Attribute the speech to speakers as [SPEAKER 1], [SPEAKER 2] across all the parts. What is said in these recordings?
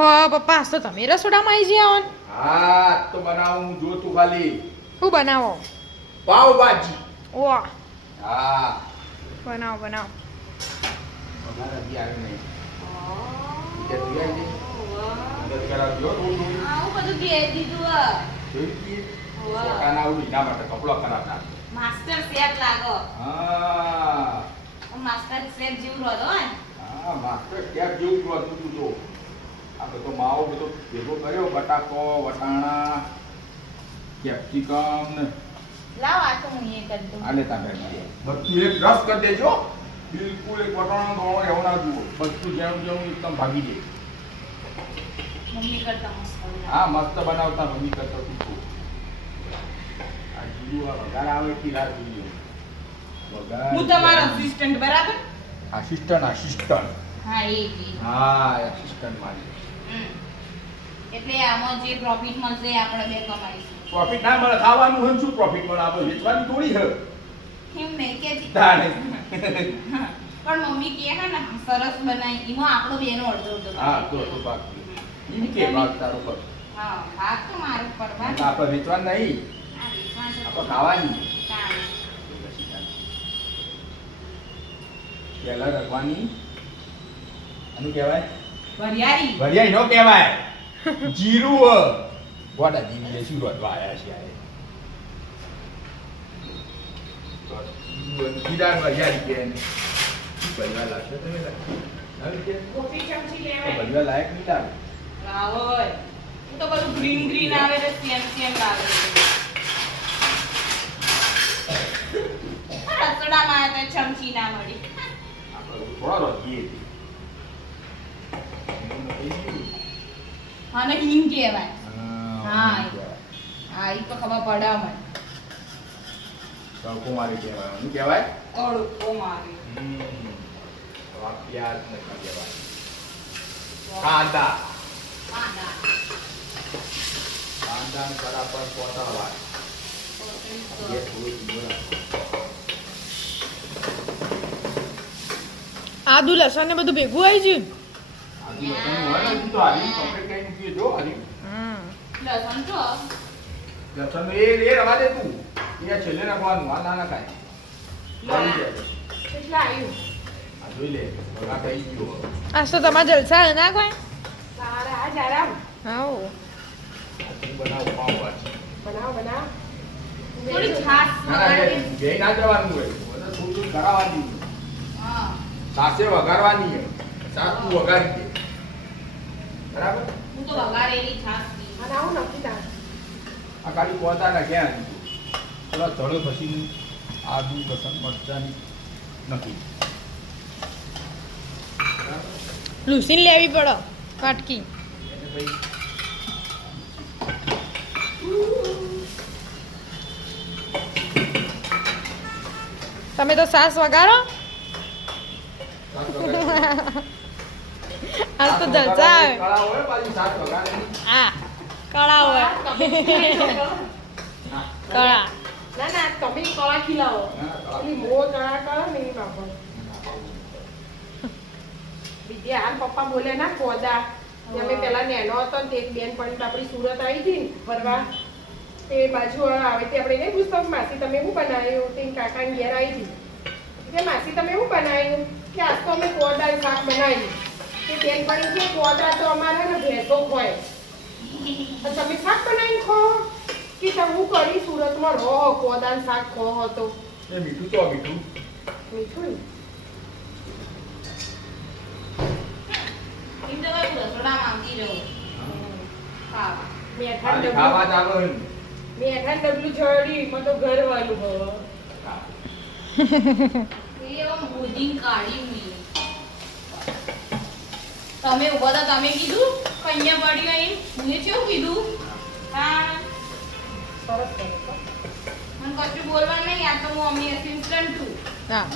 [SPEAKER 1] ઓહો પપ્પા તો તમે રસોડામાં આવી ગયા ને.
[SPEAKER 2] હા તો બનાવું જો તું ખાલી
[SPEAKER 1] શું બનાવો
[SPEAKER 2] પાવભાજી
[SPEAKER 1] ઓહ
[SPEAKER 2] હા
[SPEAKER 1] બનાવો બનાવો
[SPEAKER 2] નહીં કે તું આવી જઈ. મદદ કરાવજો હો થોડું થોડું.
[SPEAKER 3] આવું બધું ભેજ દીધું હે.
[SPEAKER 2] જોઈ લઈએ.
[SPEAKER 3] વાહ.
[SPEAKER 2] છોકરાના આવું એના માટે કપડો ખરાબ ના થાય.
[SPEAKER 3] માસ્ટર શેફ લાગો
[SPEAKER 2] હા
[SPEAKER 3] માસ્ટર શેફ જેવું રહો ને
[SPEAKER 2] હા માસ્ટર કેપ જેવું હતું તું તો આપણે બધો માવો બધો ભેગો કર્યો બટાકો વટાણા કેપ્સિકમ ને.
[SPEAKER 3] લાવ આ તો હું એ કરી દઉં.
[SPEAKER 2] આને તાંડે બધું એક રસ કરી દેજો. બિલકુલ એક વટાણા દોણો એવું ના જુઓ. બધું જેવું જેવું એકદમ ભાગી જાય.
[SPEAKER 3] મમ્મી કરતા મસ્ત
[SPEAKER 2] હા મસ્ત બનાવતા મમ્મી કરતો તીખું આ જીરું આ વઘાર આવે એટલી રાહ જોઈએ વઘાર
[SPEAKER 3] હું તમારો assistant બરાબર?
[SPEAKER 2] આસિસ્ટન્ટ આસિસ્ટન્ટ
[SPEAKER 3] હા એ જ,
[SPEAKER 2] હા આસિસ્ટન્ટ મારી
[SPEAKER 3] હમ. એટલે આમાં જે પ્રોફિટ મળશે આપણે બે કમાઈશું.
[SPEAKER 2] પ્રોફિટ ના મળે ખાવાનું હોય શું પ્રોફિટ મળે? આપણે વેચવાની થોડી હે
[SPEAKER 3] એમ નહીં કે
[SPEAKER 2] તાણે.
[SPEAKER 3] પણ મમ્મી કહે છે ને સરસ બનાવી એમાં આપણો બેનો અડધો અડધો
[SPEAKER 2] હા તો તો બાકી એમ કે ભાગ તારો પર.
[SPEAKER 3] હા ભાગ તો મારું પર
[SPEAKER 2] ભાગ આપણે વેચવાનું નહીં. આપણે ખાવાની. પહેલા રખવાની. એનું કહેવાય?
[SPEAKER 3] વરિયાળી
[SPEAKER 2] વરિયાળી નો કહેવાય જીરું હ. ગોડા જીવી લે શું રોટવા આયા છે આ કીધા વરિયાળી કે એને. શું પરિવાર લાગશે તમે લાગે કે
[SPEAKER 3] મોટી ચમચી
[SPEAKER 2] તો
[SPEAKER 3] લેવાય
[SPEAKER 2] પરિવાર લાયક નહીં લાગે
[SPEAKER 3] લાવો હોય. હું તો બધું ગ્રીન ગ્રીન આવે છે સેમ સેમ લાગે છે. આ રસોડામાં આ તો ચમચી ના મળી
[SPEAKER 2] આપણે થોડા રોટીએ
[SPEAKER 3] અને હિંગ કહેવાય.
[SPEAKER 2] હા
[SPEAKER 3] હા. હા તો ખબર પડે મને
[SPEAKER 2] તડકો મારી કહેવાય. શું કહેવાય?
[SPEAKER 3] અડકો મારી.
[SPEAKER 2] હમ. તો આ પ્યાજ ને કહેવાય કાંદા
[SPEAKER 3] કાંદા.
[SPEAKER 2] કાંદા ને બરાબર પોતાવા. એ થોડું
[SPEAKER 1] આદુ લસણ ને બધું ભેગું આવી ગયું?
[SPEAKER 2] હજી તો હારી કમ્પ્લીટ કરી મૂકી જો હારી.
[SPEAKER 3] લસણ છો
[SPEAKER 2] લસણ એ એ રવા દે તું. એ આ છેલ્લે રાખવાનું આ ના નખાય
[SPEAKER 3] કેટલા આવ્યું
[SPEAKER 2] આ જોઈ લે બગા થઈ ગયો
[SPEAKER 1] આ તો તમારા જલસા ના કોઈ?
[SPEAKER 3] સારા આ જરા
[SPEAKER 1] હાઉ.
[SPEAKER 2] બનાવું પાવભાજી.
[SPEAKER 3] બનાવ બનાવ. થોડી છાશ
[SPEAKER 2] બે- ના જવાનું હોય. બધા થોડું કરાવવાની
[SPEAKER 3] હા.
[SPEAKER 2] સાસે વઘારવાની છે સાસુ તું વઘારી દે. બરાબર?
[SPEAKER 3] હું તો વઘારેલી છાશ પીઉં.
[SPEAKER 4] અને આવું નથી તાર
[SPEAKER 2] આ ખાલી પહોંચા નાખ્યા થોડા તળો પછી આદુ લસણ મરચાની નથી.
[SPEAKER 1] લૂસીને લેવી પડો
[SPEAKER 2] કાટકી
[SPEAKER 1] તમે તો સાસ વગાડો?
[SPEAKER 2] સાસ વઘારી.
[SPEAKER 1] આજ તો
[SPEAKER 2] સાસ
[SPEAKER 1] જલસા આવે
[SPEAKER 2] વઘારવાની કળા હોય પાછી સાસ વઘારેલી.
[SPEAKER 1] હા કળા હોય
[SPEAKER 2] ના,
[SPEAKER 1] કળા
[SPEAKER 4] ના ના તમે કળા ખીલાવો
[SPEAKER 2] ના, કળા.
[SPEAKER 4] પેલી મો કળા કરો ને એ બાપા વિદ્યા હાલ પપ્પા બોલે ના કોદા કે અમે પેલા નેનો હતો ને તે એક બેન પણ આપણી સુરત આવી હતી ને ફરવા તે બાજુ આવે તે આપણે નહીં પૂછતો કે માસી તમે શું બનાવ્યું તે કાકાની ઘેર આવી હતી કે માસી તમે શું બનાવ્યું કે આજ તો અમે કોદા શાક બનાવ્યું તે બેન પણ કે કોદા તો અમારે ને ભેંસો હોય તો તમે શાક બનાવીને ખો કે તમે કરી સુરતમાં રહો કોદાન શાક ખો હતો
[SPEAKER 2] એ મીઠું તો મીઠું
[SPEAKER 4] મીઠું ને?
[SPEAKER 3] એમ તો કઈ રસોડામાં આવતી રહું ખાવા
[SPEAKER 4] મેઠા
[SPEAKER 2] ખાલી ખાવા જ આવે ને.
[SPEAKER 4] મેઠા ડબલું જડી મને તો ઘર વાળું હવે
[SPEAKER 2] હા.
[SPEAKER 3] એ ભોજન કાઢી. તમે ઊભા હતા તમે કીધું? કન્યા પડી અહીં મેં કેવું કીધું? હા.
[SPEAKER 4] સરસ સરસ
[SPEAKER 3] મને કશું બોલવા નહીં આ તો હું અમી assistant છું.
[SPEAKER 1] હા.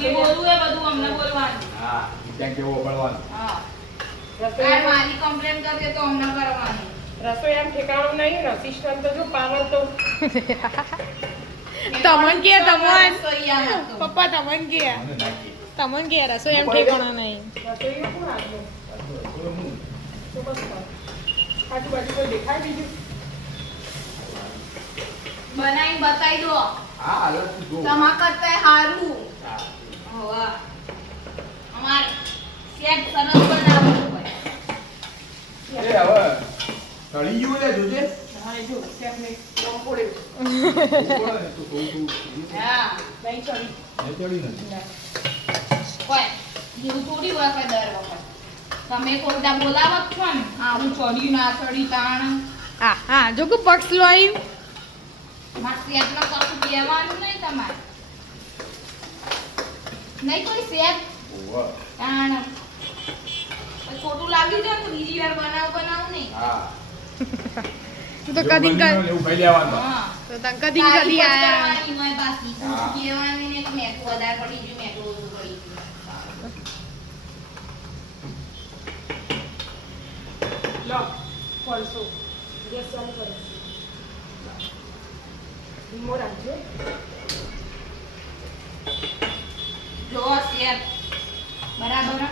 [SPEAKER 3] જે બોલવું એ બધું અમને બોલવાનું.
[SPEAKER 2] હા ત્યાં કેવો
[SPEAKER 3] હા.
[SPEAKER 4] રસોઈ
[SPEAKER 3] મારી કમ્પ્લેન કરશે તો અમને કરવાની.
[SPEAKER 4] રસોઈ આમ ઠેકાણું નહીં અસિસ્ટન્ટ તો જો પાવર તો.
[SPEAKER 1] તમન કે તમન. પપ્પા તમન કે. તમન કે રસોઈ એમ ઠેકાણો નહીં
[SPEAKER 3] બનાવી બતાવી દો તમા કરતા હારું. હોવા અમાર શેક સરસ બનાવવું હોય
[SPEAKER 2] એ હવે તળી ગયું લે જોજે
[SPEAKER 4] હા જો
[SPEAKER 2] ને
[SPEAKER 4] ચડી
[SPEAKER 2] ચડી નથી
[SPEAKER 4] ના.
[SPEAKER 3] જેવું થોડી હોય કોઈ દર વખત. તમે કોઈ દા છો ને. હા હું ચડી ના ચડી તાણ.
[SPEAKER 1] હા હા જો કે પક્ષ લો આવ્યું
[SPEAKER 3] મારે શેકમાં કશું કહેવાનું નહીં તમારે. નહીં કોઈ શેક તાણ. ખોટું લાગી જાય તો બીજી વાર બનાવ બનાવ નહીં.
[SPEAKER 2] હા.
[SPEAKER 1] તું તો કદી
[SPEAKER 2] હોય લેવાનું.
[SPEAKER 3] હા.
[SPEAKER 1] તો તને કદી કદી આયા.
[SPEAKER 3] હોય બાકી
[SPEAKER 2] કેવાની
[SPEAKER 3] ને નહીં વધારે પડી ગયું મેઠું ઓછું પડી ગયું
[SPEAKER 4] લો કોલસો ગેસ ચાલુ કરો ધીમો રાખજો.
[SPEAKER 3] જો શેક બરાબર.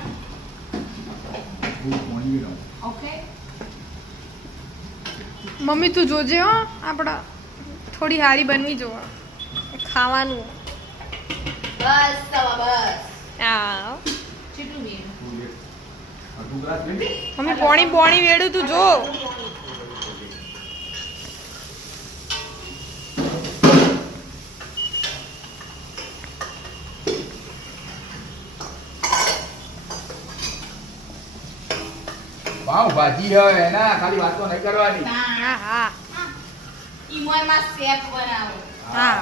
[SPEAKER 3] ઓકે.
[SPEAKER 1] મમ્મી તું જોજે હો. આપણા થોડી હારી બનવી જોવા. ખાવાનું.
[SPEAKER 3] બસ બસ.
[SPEAKER 1] હા
[SPEAKER 3] કેટલું વેણ
[SPEAKER 2] તું એક અડધું ગ્લાસ લઈ લે.
[SPEAKER 1] મમ્મી પોણી પોણી વેડું તું જો.
[SPEAKER 2] પાઉં ભાજી હોય એના ખાલી વાતો નહીં કરવાની.
[SPEAKER 1] હા હા.
[SPEAKER 3] ઈમોયમાં શેક બનાવો.
[SPEAKER 1] હા.